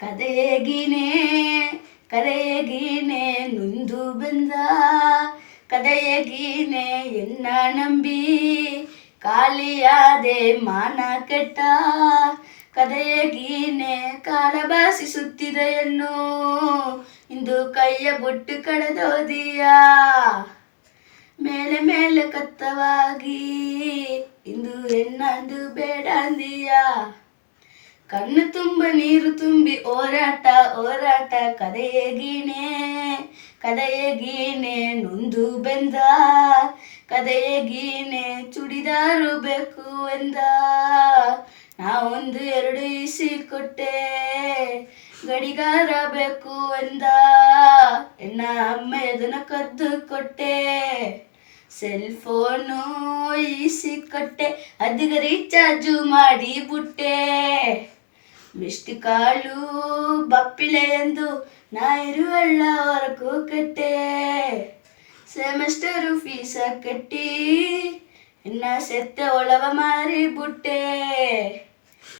ಕದೆಯಗಿನೇ ಕದೆಯಗಿನೇ ನೊಂದು ಬಂದ ಕದೆಯಗಿನೇ ಎನ್ನ ನಂಬಿ ಕಾಲಿಯಾದೆ ಮಾನ ಕೆಟ್ಟ ಕದೆಯಗಿನೇ ಕಾಲಭಾಸಿಸುತ್ತಿದೆಯನ್ನು ಇಂದು ಕೈಯ ಬೊಟ್ಟು ಕಳೆದೋದಿಯ ಮೇಲೆ ಮೇಲೆ ಕತ್ತವಾಗಿ ಇಂದು ಎನ್ನಂದು ಬೇಡ ಅಂದಿಯ ಕಣ್ಣು ತುಂಬ ನೀರು ತುಂಬಿ ಹೋರಾಟ ಹೋರಾಟ ಕದೆಯಗಿನೇ ನೊಂದು ಬೆಂದ ಕದೆಯಗಿನೇ ಚೂಡಿದಾರು ಬೇಕು ಎಂದ ನಾವೊಂದು 2 ಇಸಿ ಕೊಟ್ಟೆ ಗಡಿಗಾರ ಬೇಕು ಎಂದ ಎನ್ನ ಅಮ್ಮ ಎದನ್ನ ಕದ್ದು ಕೊಟ್ಟೆ ಸೆಲ್ ಫೋನು ಇಸಿ ಕೊಟ್ಟೆ ಅದಿಗೆ ರೀಚಾರ್ಜು ಮಾಡಿ ಬಿಟ್ಟೆ ಮಿಸ್ಡ್ ಕಾಲು ಬಪ್ಪಿಲೆ ಎಂದು ನಾ ಇರುವೆಲ್ಲ ಹೊರಕು ಕಟ್ಟೆ ಸೆಮೆಸ್ಟರು ಫೀಸ ಕಟ್ಟಿ ಇನ್ನ ಸೆತ್ತೆ ಒಳವ ಮಾರಿ ಬಿಟ್ಟೆ.